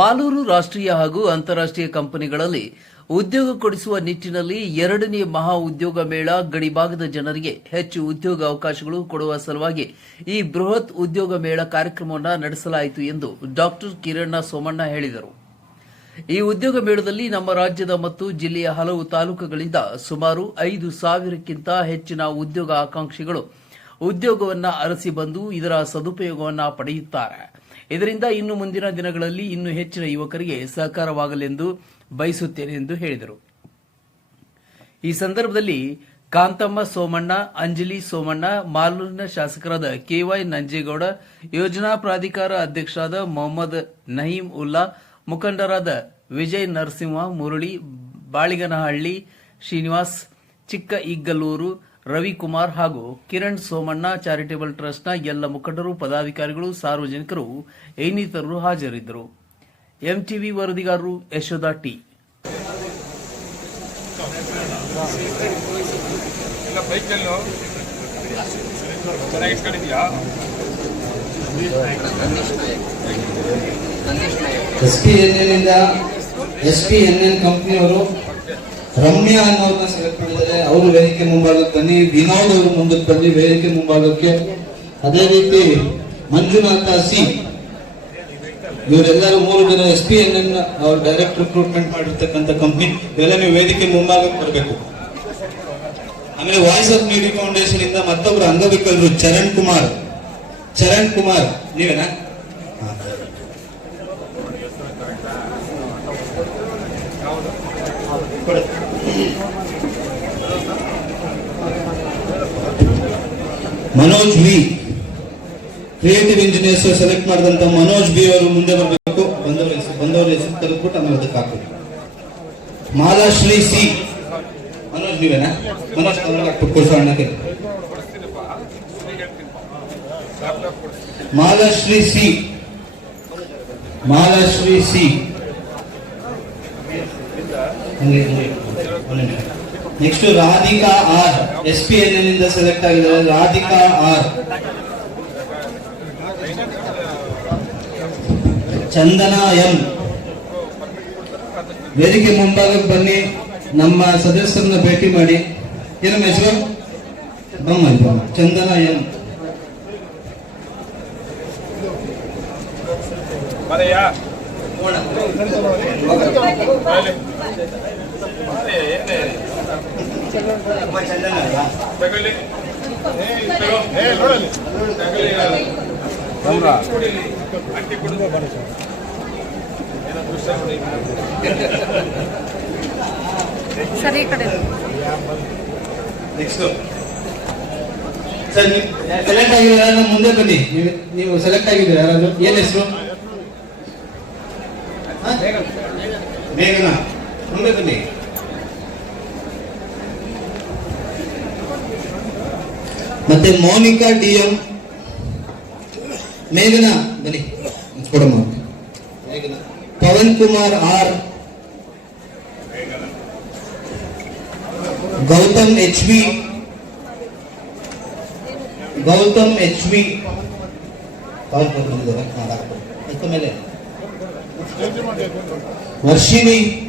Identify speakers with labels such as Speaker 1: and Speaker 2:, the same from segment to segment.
Speaker 1: ಮಾಲೂರು ರಾಷ್ಟ್ರೀಯ ಹಾಗೂ ಅಂತಾರಾಷ್ಟ್ರೀಯ ಕಂಪನಿಗಳಲ್ಲಿ ಉದ್ಯೋಗ ಕೊಡಿಸುವ ನಿಟ್ಟಿನಲ್ಲಿ ಎರಡನೇ ಮಹಾ ಉದ್ಯೋಗ ಮೇಳ ಗಡಿಭಾಗದ ಜನರಿಗೆ ಹೆಚ್ಚು ಉದ್ಯೋಗ ಅವಕಾಶಗಳು ಕೊಡುವ ಸಲುವಾಗಿ ಈ ಬೃಹತ್ ಉದ್ಯೋಗ ಮೇಳ ಕಾರ್ಯಕ್ರಮವನ್ನು ನಡೆಸಲಾಯಿತು ಎಂದು ಡಾಕ್ಟರ್ ಕಿರಣ್ಣ ಸೋಮಣ್ಣ ಹೇಳಿದರು. ಈ ಉದ್ಯೋಗ ಮೇಳದಲ್ಲಿ ನಮ್ಮ ರಾಜ್ಯದ ಮತ್ತು ಜಿಲ್ಲೆಯ ಹಲವು ತಾಲೂಕುಗಳಿಂದ ಸುಮಾರು ಐದು ಸಾವಿರಕ್ಕಿಂತ ಹೆಚ್ಚಿನ ಉದ್ಯೋಗ ಆಕಾಂಕ್ಷಿಗಳು ಉದ್ಯೋಗವನ್ನ ಅರಸಿ ಬಂದು ಇದರ ಸದುಪಯೋಗವನ್ನ ಪಡೆಯುತ್ತಾರೆ. ಇದರಿಂದ ಇನ್ನು ಮುಂದಿನ ದಿನಗಳಲ್ಲಿ ಇನ್ನೂ ಹೆಚ್ಚಿನ ಯುವಕರಿಗೆ ಸಹಕಾರವಾಗಲೆಂದು ಬಯಸುತ್ತೇನೆ ಎಂದು ಹೇಳಿದರು. ಈ ಸಂದರ್ಭದಲ್ಲಿ ಕಾಂತಮ್ಮ ಸೋಮಣ್ಣ, ಅಂಜಲಿ ಸೋಮಣ್ಣ, ಮಾಲೂರಿನ ಶಾಸಕರಾದ ಕೆವೈ ನಂಜೇಗೌಡ, ಯೋಜನಾ ಪ್ರಾಧಿಕಾರ ಅಧ್ಯಕ್ಷರಾದ ಮೊಹಮ್ಮದ್ ನಹೀಂ ಉಲ್ಲಾ, ಮುಖಂಡರಾದ ವಿಜಯ್ ನರಸಿಂಹ, ಮುರಳಿ, ಬಾಳಿಗನಹಳ್ಳಿ, ಶ್ರೀನಿವಾಸ್ ಚಿಕ್ಕ ಇಗ್ಗಲ್ಲೂರು ರವಿಕುಮಾರ್ ಹಾಗೂ ಕಿರಣ್ ಸೋಮಣ್ಣ ಚಾರಿಟೇಬಲ್ ಟ್ರಸ್ಟ್ನ ಎಲ್ಲ ಮುಖಂಡರು ಪದಾಧಿಕಾರಿಗಳು ಸಾರ್ವಜನಿಕರು ಇನ್ನಿತರರು ಹಾಜರಿದ್ದರು. ಎಂಟಿವಿ ವರದಿಗಾರರು ಯಶೋಧ ಟಿ.
Speaker 2: ಎಲ್ಲ ಬೈಕಲ್ಲೂ. ಚೆನ್ನಾಗಿ ಇಟ್ಕೊಂಡಿದ್ಯಾ
Speaker 3: ಎಸ್ ಪಿ ಎನ್ ಎನ್ ಇಂದ ಎಸ್ ಪಿ ಎನ್ ಎನ್ ಕಂಪ್ನಿಯವರು ರಮ್ಯಾ ಅನ್ನೋರ್ನ ಸೆಲೆಕ್ಟ್ ಮಾಡಿದ್ದಾರೆ ಅವರು ವೇದಿಕೆ ಮುಂಭಾಗಕ್ಕೆ ಬನ್ನಿ, ವಿನೋದ್ ಅವರು ಮುಂದಕ್ಕೆ ಬನ್ನಿ, ವೇದಿಕೆ ಮುಂಭಾಗಕ್ಕೆ. ಅದೇ ರೀತಿ ಮಂಜುನಾಥ ಸಿ, ಇವರೆಲ್ಲರೂ ಮೂರು ಜನ ಎಸ್ ಪಿ ಎನ್ ಎನ್ ಅವ್ರು ಡೈರೆಕ್ಟ್ ರಿಕ್ರೂಟ್ಮೆಂಟ್ ಮಾಡಿರ್ತಕ್ಕಂಥ ಕಂಪ್ನಿ ಇವೆಲ್ಲ ನೀವು ವೇದಿಕೆ ಮುಂಭಾಗಕ್ಕೆ ಬರಬೇಕು. ಆಮೇಲೆ ವಾಯ್ಸ್ ಆಫ್ ನೀಡಿ ಫೌಂಡೇಶನ್ ಇಂದ ಮತ್ತೊಬ್ರು ಅಂಗವಿಕಲರು ಚರಣ್ ಕುಮಾರ್. ಚರಣ್ ಕುಮಾರ್, ನೀವೇನಾ? ಹಾ. Manoj V creative engineers select ಮಾಡಿದಂತ ಮನೋಜ್ ಬಿ ಅವರು ಮುಂದೆ ಬರಬೇಕು. ಬಂದವರ ಹೆಸರು ಬಂದವರ ಹೆಸರು ತೆಗೆದುಬಿಟ್ಟು ಆಮೇಲೆ ಅದಕ್ಕೆ ಹಾಕು ಮಾಲಾಶ್ರೀ ಸಿ. ಮನೋಜ್ ನೀವೇನಾ? ಮನೋಜ್ ಅವ್ರಿಗೆ ಹಾಕ್ಬಿಟ್ಟು ಕೊಡ್ಸೋ ಅಣ್ಣಕ್ಕೆ. Malashri C. Malashri C. Next Radhika R S P N ಇಂದ ಸೆಲೆಕ್ಟ್ ಆಗಿದ್ದಾರೆ. ರಾಧಿಕಾ ಆರ್ ಚಂದನ ಎಂ ವೇದಿಕೆ ಮುಂಭಾಗಕ್ಕೆ ಬನ್ನಿ. ನಮ್ಮ ಸದಸ್ಯರನ್ನ ಭೇಟಿ ಮಾಡಿ. ಏನು ಹೆಸರು? ಬಮ್ಮ. ಚಂದನ ಎಂ
Speaker 2: ಬರೆಯ?
Speaker 4: ಸರ್, ಈ ಕಡೆ.
Speaker 3: ನೆಕ್ಸ್ಟ್ ಸರ್ ಸೆಲೆಕ್ಟ್ ಆಗಿದ್ದಾರೆ ಮುಂದೆ ಬನ್ನಿ. ನೀವು ನೀವು ಸೆಲೆಕ್ಟ್ ಆಗಿದ್ದೀರಾ ಯಾರಾದ್ರು? ಏನ್ ಹೆಸರು? ಮೇಘನಾ. ಮುಂದೆ ಬನ್ನಿ ಮತ್ತೆ ಮೋನಿಕಾ ಡಿ ಎಂ ಮೇಘನಾ ಬನ್ನಿ ಕೊಡಮ್ಮ ಮೇಘನಾ Pavan Kumar R Gautam H V Gautam H V ಮೇಲೆ ವರ್ಷಿಣಿ ವರ್ಷಿಣಿ ಸುಭಾಷ್ ಕಶ್ಯಪ್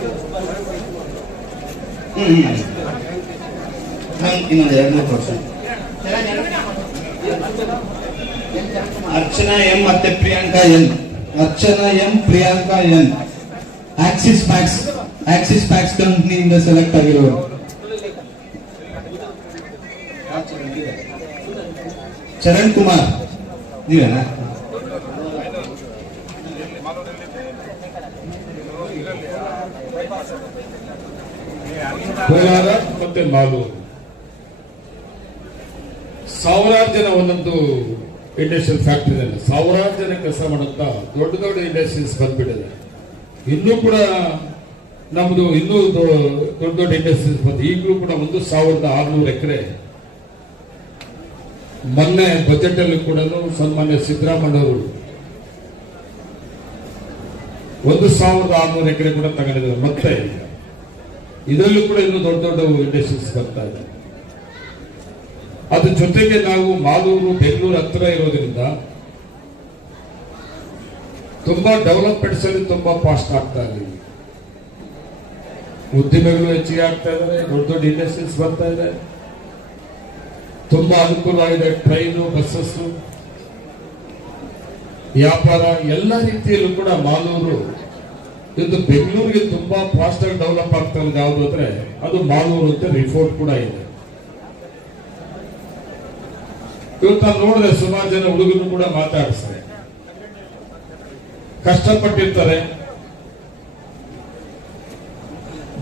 Speaker 3: ಇನ್ನೊಂದು ಎರಡು ಮೂರು ಕೊಡ್ಸು ಅರ್ಚನಾ ಎಂ ಮತ್ತೆ Priyanka N Archana M Priyanka N Axis Packs Axis Packs ಕಂಪ್ನಿಯಿಂದ select ಆಗಿರೋರು ಚರಣ್ ಕುಮಾರ್ ನೀವೇನಾ
Speaker 5: ಕೋಲಾರ ಮತ್ತೆ ಮಾಲೂರು ಸಾವಿರಾರು ಜನ ಒಂದೊಂದು
Speaker 2: ಇಂಡಸ್ಟ್ರಿಯಲ್ ಫ್ಯಾಕ್ಟರಿನಲ್ಲಿ ಸಾವಿರಾರು ಜನ ಕೆಲಸ ಮಾಡಂತ ದೊಡ್ಡ ದೊಡ್ಡ ಇಂಡಸ್ಟ್ರೀಸ್ ಬಂದ್ಬಿಟ್ಟಿದೆ ಇನ್ನೂ ಕೂಡ ನಮ್ದು ಇನ್ನೂ ದೊಡ್ಡ ದೊಡ್ಡ ಇಂಡಸ್ಟ್ರೀಸ್ ಬಂದು, ಈಗಲೂ ಕೂಡ ಒಂದು ಸಾವಿರದ ಆರುನೂರು ಎಕರೆ ಮೊನ್ನೆ ಬಜೆಟ್ ಅಲ್ಲಿ ಕೂಡ ಸನ್ಮಾನ್ಯ ಸಿದ್ದರಾಮಯ್ಯವರು ಒಂದು ಸಾವಿರದ ಆರುನೂರು ಎಕರೆ ಕೂಡ ತಗೊಂಡಿದ್ದಾರೆ ಮತ್ತೆ. ಇದರಲ್ಲೂ ಕೂಡ ಇನ್ನು ದೊಡ್ಡ ದೊಡ್ಡ ಇಂಡಸ್ಟ್ರೀಸ್ ಬರ್ತಾ ಇದೆ. ಅದ್ರ ಜೊತೆಗೆ ನಾವು ಮಾಲೂರು, ಬೆಂಗಳೂರು ಹತ್ರ ಇರೋದ್ರಿಂದ ತುಂಬಾ ಡೆವಲಪ್ಮೆಂಟ್ಸ್ ಅಲ್ಲಿ ತುಂಬಾ ಫಾಸ್ಟ್ ಆಗ್ತಾ ಇದೆ. ಉದ್ದಿಮೆಗಳು ಹೆಚ್ಚಿಗೆ ಆಗ್ತಾ ಇದಾವೆ, ದೊಡ್ಡ ದೊಡ್ಡ ಇಂಡಸ್ಟ್ರೀಸ್ ಬರ್ತಾ ಇದೆ. ತುಂಬಾ ಅನುಕೂಲ ಆಗಿದೆ, ಟ್ರೈನು ಬಸ್ಸಸ್ ವ್ಯಾಪಾರ, ಎಲ್ಲ ರೀತಿಯಲ್ಲೂ ಕೂಡ ಮಾಲೂರು ಇದು ಬೆಂಗಳೂರಿಗೆ ತುಂಬಾ ಫಾಸ್ಟ್ ಆಗಿ ಡೆವಲಪ್ ಆಗ್ತಾ ಇರೋದು ಯಾವುದು ಅಂದ್ರೆ ಅದು ಮಾಲೂರು ಅಂತ ರಿಪೋರ್ಟ್ ಕೂಡ ಇದೆ. ಇವತ್ತು ನೋಡಿದ್ರೆ ಸುಮಾರು ಜನ ಹುಡುಗರು ಕೂಡ ಮಾತಾಡಿಸ್ತಾರೆ ಕಷ್ಟಪಟ್ಟಿರ್ತಾರೆ.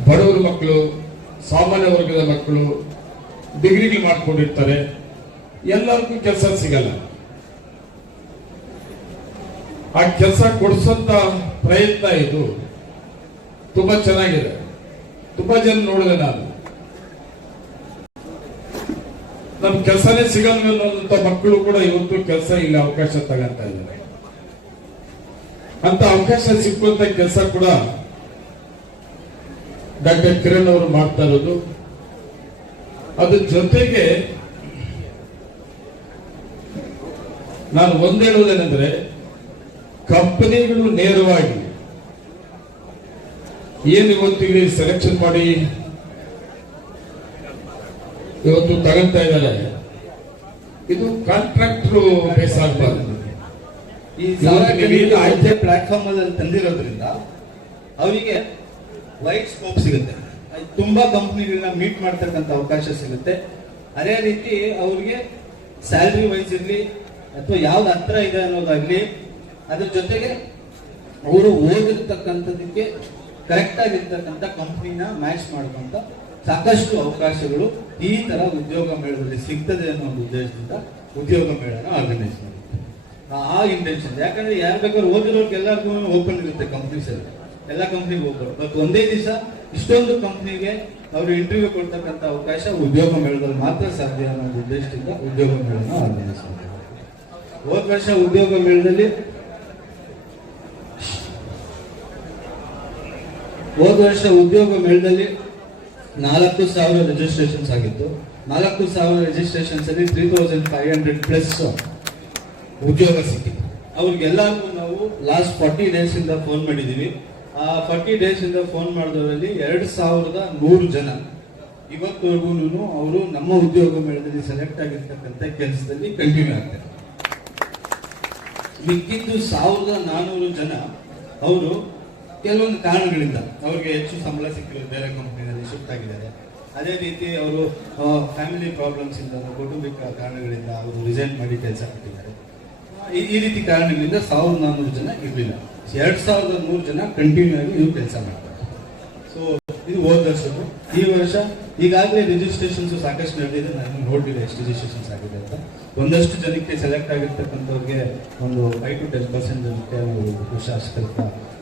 Speaker 2: ಬಡವರ ಮಕ್ಕಳು, ಸಾಮಾನ್ಯ ವರ್ಗದ ಮಕ್ಕಳು ಡಿಗ್ರಿಗಳು ಮಾಡ್ಕೊಂಡಿರ್ತಾರೆ. ಎಲ್ಲರಿಗೂ ಕೆಲಸ ಸಿಗಲ್ಲ. ಆ ಕೆಲಸ ಕೊಡಿಸುವಂತ ಪ್ರಯತ್ನ ಇದು. ತುಂಬಾ ಚೆನ್ನಾಗಿದೆ. ತುಂಬಾ ಜನ ನೋಡಿದೆ ನಾನು. ನಮ್ ಕೆಲಸನೇ ಸಿಗಲ್ಲ ಅನ್ನೋಂತ ಮಕ್ಕಳು ಕೂಡ ಇವತ್ತು ಕೆಲಸ ಇಲ್ಲ ಅವಕಾಶ ತಗೊಂತ ಇದ್ದಾರೆ. ಅಂತ ಅವಕಾಶ ಸಿಕ್ಕುವಂತ ಕೆಲಸ ಕೂಡ ಡಾಕ್ಟರ್ ಕಿರಣ್ ಅವರು ಮಾಡ್ತಾ ಇರೋದು. ಅದ್ರ ಜೊತೆಗೆ ನಾನು ಒಂದ್ ಹೇಳುವುದೇನೆಂದ್ರೆ ಕಂಪನಿಗಳು ನೇರವಾಗಿ ಏನು ಇವತ್ತು ಇಲ್ಲಿ ಸೆಲೆಕ್ಷನ್ ಮಾಡಿ? ಇವತ್ತು ತಗೊಂತಾ ಇದ್ದಾರೆ. ಇದು ಕಾಂಟ್ರಾಕ್ಟರ್ ಬೇಸ್ ಆಗಬಾರ್ದು
Speaker 3: ಈ ಆಯ್ಕೆ ಪ್ಲಾಟ್ಫಾರ್ಮ್ ಅಲ್ಲಿ ತಂದಿರೋದ್ರಿಂದ ಅವರಿಗೆ ವೈಟ್ ಸ್ಕೋಪ್ ಸಿಗುತ್ತೆ. ತುಂಬಾ ಕಂಪ್ನಿಗಳನ್ನ ಮೀಟ್ ಮಾಡ್ತಕ್ಕಂಥ ಅವಕಾಶ ಸಿಗುತ್ತೆ. ಅದೇ ರೀತಿ ಅವ್ರಿಗೆ ಸ್ಯಾಲ್ರಿ ವೈಸ್ ಇರ್ಲಿ ಅಥವಾ ಯಾವ್ದು ಹತ್ರ ಇದೆ ಅನ್ನೋದಾಗ್ಲಿ ಅದ್ರ ಜೊತೆಗೆ ಅವರು ಓದಿರ್ತಕ್ಕಂಥದಕ್ಕೆ ಕರೆಕ್ಟ್ ಆಗಿರ್ತಕ್ಕಂಥ ಕಂಪ್ನಿನ ಮ್ಯಾಚ್ ಮಾಡುವಂತ ಸಾಕಷ್ಟು ಅವಕಾಶಗಳು ಈ ತರ ಉದ್ಯೋಗ ಮೇಳದಲ್ಲಿ ಸಿಗ್ತದೆ ಅನ್ನೋ ಒಂದು ಉದ್ದೇಶದಿಂದ ಉದ್ಯೋಗ ಮೇಳನ ಆರ್ಗನೈಸ್ ಮಾಡುತ್ತೆ. ಆ ಇಂಟೆನ್ಷನ್ ಯಾಕಂದ್ರೆ ಯಾರು ಬೇಕಾದ್ರೂ ಓದಿರೋರ್ಗೆ ಎಲ್ಲರಿಗೂ ಓಪನ್ ಇರುತ್ತೆ ಕಂಪ್ನೀಸ್ ಅಲ್ಲಿ ಎಲ್ಲ ಕಂಪ್ನಿಗೆ ಹೋಗ್ಬೋದು. ಬಟ್ ಒಂದೇ ದಿವಸ ಇಷ್ಟೊಂದು ಕಂಪ್ನಿಗೆ ಅವರು ಇಂಟರ್ವ್ಯೂ ಕೊಡ್ತಕ್ಕಂಥ ಅವಕಾಶ ಉದ್ಯೋಗ ಮೇಳದಲ್ಲಿ ಮಾತ್ರ ಸಾಧ್ಯ ಅನ್ನೋ ಉದ್ದೇಶದಿಂದ ಉದ್ಯೋಗ ಮೇಳನ ಆರ್ಗನೈಸ್ ಮಾಡುತ್ತೆ ಹೋದ ವರ್ಷ ಉದ್ಯೋಗ ಮೇಳದಲ್ಲಿ ಹೋದ ವರ್ಷ ಉದ್ಯೋಗ ಮೇಳದಲ್ಲಿ ನಾಲ್ಕು ಸಾವಿರ ರಿಜಿಸ್ಟ್ರೇಷನ್ಸ್ ಆಗಿತ್ತು. ನಾಲ್ಕು ಸಾವಿರ ರಿಜಿಸ್ಟ್ರೇಷನ್ಸ್ ಅಲ್ಲಿ three thousand five hundred plus ಉದ್ಯೋಗ ಸಿಕ್ಕಿತ್ತು. ಅವ್ರಿಗೆಲ್ಲರಿಗೂ ನಾವು ಲಾಸ್ಟ್ ಫಾರ್ಟಿ ಡೇಸ್ ಇಂದ ಫೋನ್ ಮಾಡಿದೀವಿ. ಆ ಫಾರ್ಟಿ ಡೇಸ್ ಇಂದ ಫೋನ್ ಮಾಡಿದವರಲ್ಲಿ ಎರಡು ಸಾವಿರದ ನೂರು ಜನ ಇವತ್ತವರೆಗೂ ಅವರು ನಮ್ಮ ಉದ್ಯೋಗ ಮೇಳದಲ್ಲಿ ಸೆಲೆಕ್ಟ್ ಆಗಿರ್ತಕ್ಕಂಥ ಕೆಲಸದಲ್ಲಿ ಕಂಟಿನ್ಯೂ ಆಗ್ತಾರೆ. ಮಿಕ್ಕಿದ್ದು ಸಾವಿರದ ನಾನ್ನೂರು ಜನ ಅವರು ಕೆಲವೊಂದು ಕಾರಣಗಳಿಂದ ಅವ್ರಿಗೆ ಹೆಚ್ಚು ಸಂಬಳ ಸಿಕ್ಕಿಲ್ಲ, ಬೇರೆ ಕಂಪ್ನಿನಲ್ಲಿ ಶಿಫ್ಟ್ ಆಗಿದ್ದಾರೆ. ಅದೇ ರೀತಿ ಅವರು ಫ್ಯಾಮಿಲಿ ಪ್ರಾಬ್ಲಮ್ಸ್ ಇಂದ ಕೌಟುಂಬಿಕ ಕಾರಣಗಳಿಂದ ಅವರು ರಿಸೈನ್ ಮಾಡಿ ಕೆಲಸ ಬಿಟ್ಟಿದ್ದಾರೆ ಈ- ರೀತಿ ಕಾರಣಗಳಿಂದ ಸಾವಿರದ ನಾನ್ನೂರು ಜನ ಇರಲಿಲ್ಲ. ಎರಡು ಸಾವಿರದ ನೂರು ಜನ ಕಂಟಿನ್ಯೂ ಆಗಿ ಇವ್ರು ಕೆಲಸ ಮಾಡ್ತಾರೆ. ಸೊ ಇದು ಹೋದ ಈ ವರ್ಷ ಈಗಾಗಲೇ ರಿಜಿಸ್ಟ್ರೇಷನ್ಸ್ ಸಾಕಷ್ಟು ನಡೆದಿದೆ. ನಾನು ನೋಡಿದೆ ಎಷ್ಟು ರಿಜಿಸ್ಟ್ರೇಷನ್ಸ್ ಆಗಿದೆ ಅಂತ. ಒಂದಷ್ಟು ಜನಕ್ಕೆ ಸೆಲೆಕ್ಟ್ ಆಗಿರ್ತಕ್ಕಂಥವ್ರಿಗೆ ಒಂದು ಫೈವ್ ಟು ಟೆನ್ ಪರ್ಸೆಂಟ್ ಜನಕ್ಕೆ ನಾವು ಶಾಸಕರ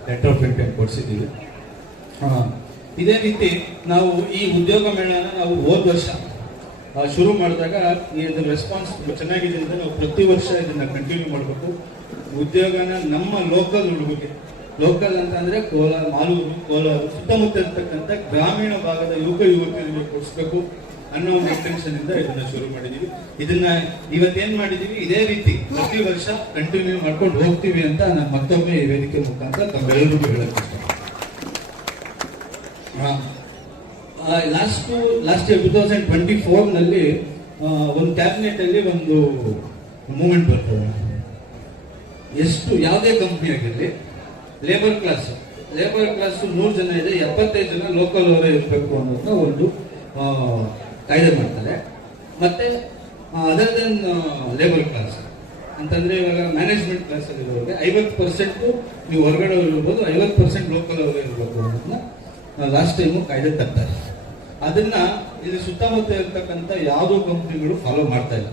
Speaker 3: ಲೆಟರ್ ಆಫ್ ಇಂಟೆಂಟ್ ಕೊಡಿಸಿದ್ದೀವಿ. ಇದೇ ರೀತಿ ನಾವು ಈ ಉದ್ಯೋಗ ಮೇಳನ ನಾವು ಹೋದ ವರ್ಷ ಶುರು ಮಾಡಿದಾಗ ಇದ್ರ ರೆಸ್ಪಾನ್ಸ್ ಚೆನ್ನಾಗಿದೆ ಅಂತ ನಾವು ಪ್ರತಿ ವರ್ಷ ಇದನ್ನು ಕಂಟಿನ್ಯೂ ಮಾಡಬೇಕು. ಉದ್ಯೋಗನ ನಮ್ಮ ಲೋಕಲ್ ಹುಡುಗರಿಗೆ ಲೋಕಲ್ ಅಂತ ಅಂದರೆ ಕೋಲಾರ, ಮಾಲೂರು, ಕೋಲಾರ ಸುತ್ತಮುತ್ತ ಇರ್ತಕ್ಕಂಥ ಗ್ರಾಮೀಣ ಭಾಗದ ಯುವಕ, ಯುವತಿಯರಿಗೆ ಕೊಡಿಸ್ಬೇಕು. ಅನ್ನೋ ಒಂದು ಎಕ್ಸ್ಟೆನ್ಷನ್ ಇಂದ ಇದನ್ನ ಶುರು ಮಾಡಿದೀವಿ. ಇದನ್ನ ಇವತ್ತೇನ್ ಮಾಡಿದೀವಿ? ಇದೇ ರೀತಿ ಪ್ರತಿ ವರ್ಷ ಕಂಟಿನ್ಯೂ ಮಾಡ್ಕೊಂಡು ಹೋಗ್ತೀವಿ ಅಂತ ನಾನು ಮತ್ತೊಮ್ಮೆ ಈ ವೇದಿಕೆ ಮುಖಾಂತರ ತಮ್ಮೆಲ್ಲರಿಗೂ ಹೇಳಕ್ last last year two thousand twenty ಫೋರ್ನಲ್ಲಿ ಒಂದು ಕ್ಯಾಬಿನೆಟ್ ಅಲ್ಲಿ ಒಂದು ಮೂಮೆಂಟ್ ಬರ್ತದೆ. ಎಷ್ಟು, ಯಾವುದೇ ಕಂಪ್ನಿ ಆಗಿರಲಿ ಲೇಬರ್ ಕ್ಲಾಸ್ ಲೇಬರ್ ಕ್ಲಾಸ್ ನೂರು ಜನ ಇದೆ, ಎಪ್ಪತ್ತೈದು ಜನ ಲೋಕಲ್ ಅವರೇ ಇರಬೇಕು ಅನ್ನೋದನ್ನ ಒಂದು ಕಾಯ್ದೆ ಮಾಡ್ತಾರೆ. ಮತ್ತೆ ಅದರ್ ದೆನ್ ಲೇಬರ್ ಕ್ಲಾಸ್ ಅಂತಂದ್ರೆ ಇವಾಗ ಮ್ಯಾನೇಜ್ಮೆಂಟ್ ಕ್ಲಾಸ್ ಇರೋರಿಗೆ ಐವತ್ತು ಪರ್ಸೆಂಟ್ ನೀವು ಹೊರಗಡೆ ಇರ್ಬೋದು ಐವತ್ತು ಪರ್ಸೆಂಟ್ ಲೋಕಲ್ ಅವರು ಇರ್ಬೋದು ಅನ್ನೋದನ್ನ ಲಾಸ್ಟ್ ಟೈಮು ಕಾಯ್ದೆ ತರ್ತಾರೆ. ಅದನ್ನ ಇಲ್ಲಿ ಸುತ್ತಮುತ್ತ ಇರ್ತಕ್ಕಂಥ ಯಾವುದೋ ಕಂಪ್ನಿಗಳು ಫಾಲೋ ಮಾಡ್ತಾ ಇಲ್ಲ.